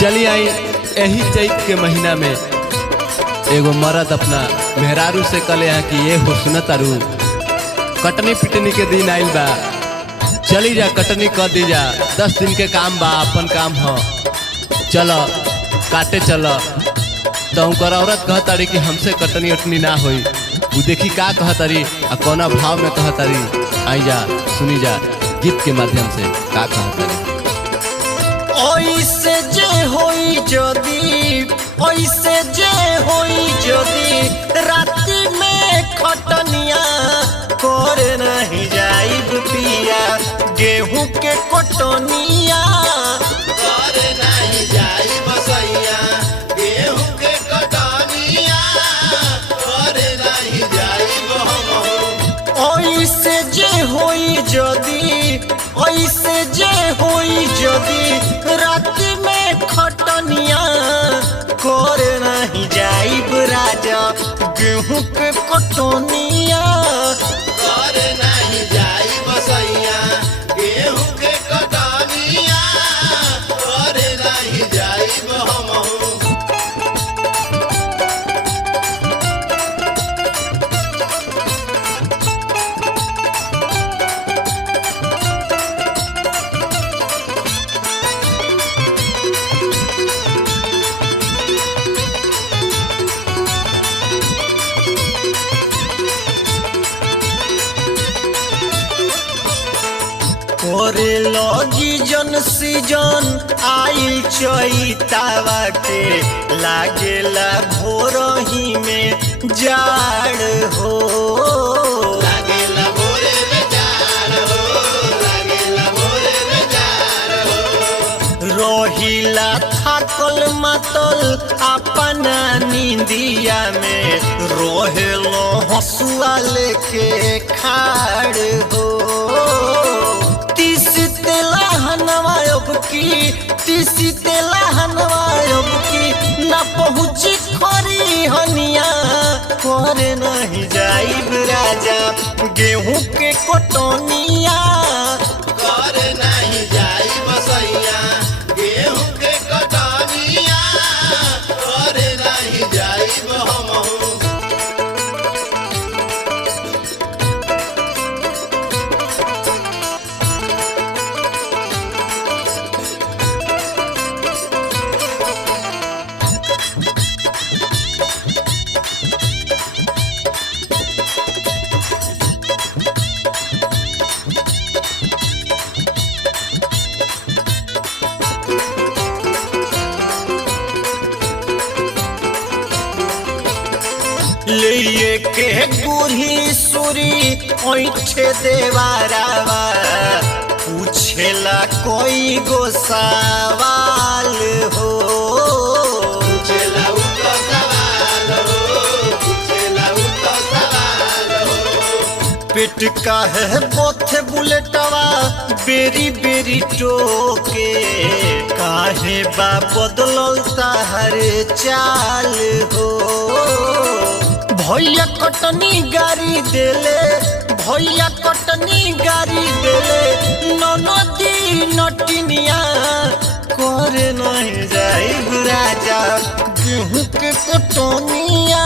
चली आई यही चैत के महीना में एगो मर्द अपना मेहरारू से कले हैं कि ये हो सुन तारू कटनी पिटनी के दिन आइल बा, चली जा कटनी कर दी जा, 10 दिन के काम बा, अपन काम हो, चलो काटे चलो। तो उनकर औरत कहतारी कि हमसे कटनी उटनी ना होई। वो देखी का कहतारी आ कौना भाव में कहतारी, आई जा सुनी जा गीत के माध्यम से का कहतारी। ओइसे जे होई जदी, ओइसे जे होई जदी, राति में खटनिया कर नहीं जाइब पिया, गेहूं के कटनिया कर नहीं जाइब सैया, गेहूं के कटनिया कर नहीं जाइब हम। ओइसे जे होई जदी, ओइसे जे होई जदी, राति में खटनिया कर नहीं जाइब राजा, गेहूं के कटनिया कर नहीं जाइब सैया, गेहूं के कटनिया कर नहीं जाइब हम। करे लगी जन सीजन आइल चैतावा के, लागेला भोर ही में जाड़ हो, लागेला भोरे में जाड़ हो, लागेला भोरे में जाड़ हो। रोहिला थाकल मतल अपना नींदिया में, रोहेलो हंसुआ लेके खाड़ हो। तीसी तेला हनवायब की ना पहुँची खरी हनिया कर नहीं जाइब राजा, गेहूं के कटनिया कर नहीं जाइब सैया, गेहूं के कटनिया कर नहीं जाइब हम। लिए के बूढ़ी सुरी ओइठे देवारावा, पूछेला कोई गो सवाल हो, पूछेला उतो सवाल हो, पूछेला उतो सवाल हो। पेट का है बोथे बुलेटवा बेरी बेरी टोके, काहे बा बदलल ताहर चाल हो। भैया कटनी गाड़ी देले, भैया कटनी गाड़ी देले, ननदी नटिनिया कर नहीं जाइब राजा, गेहूं के कटनिया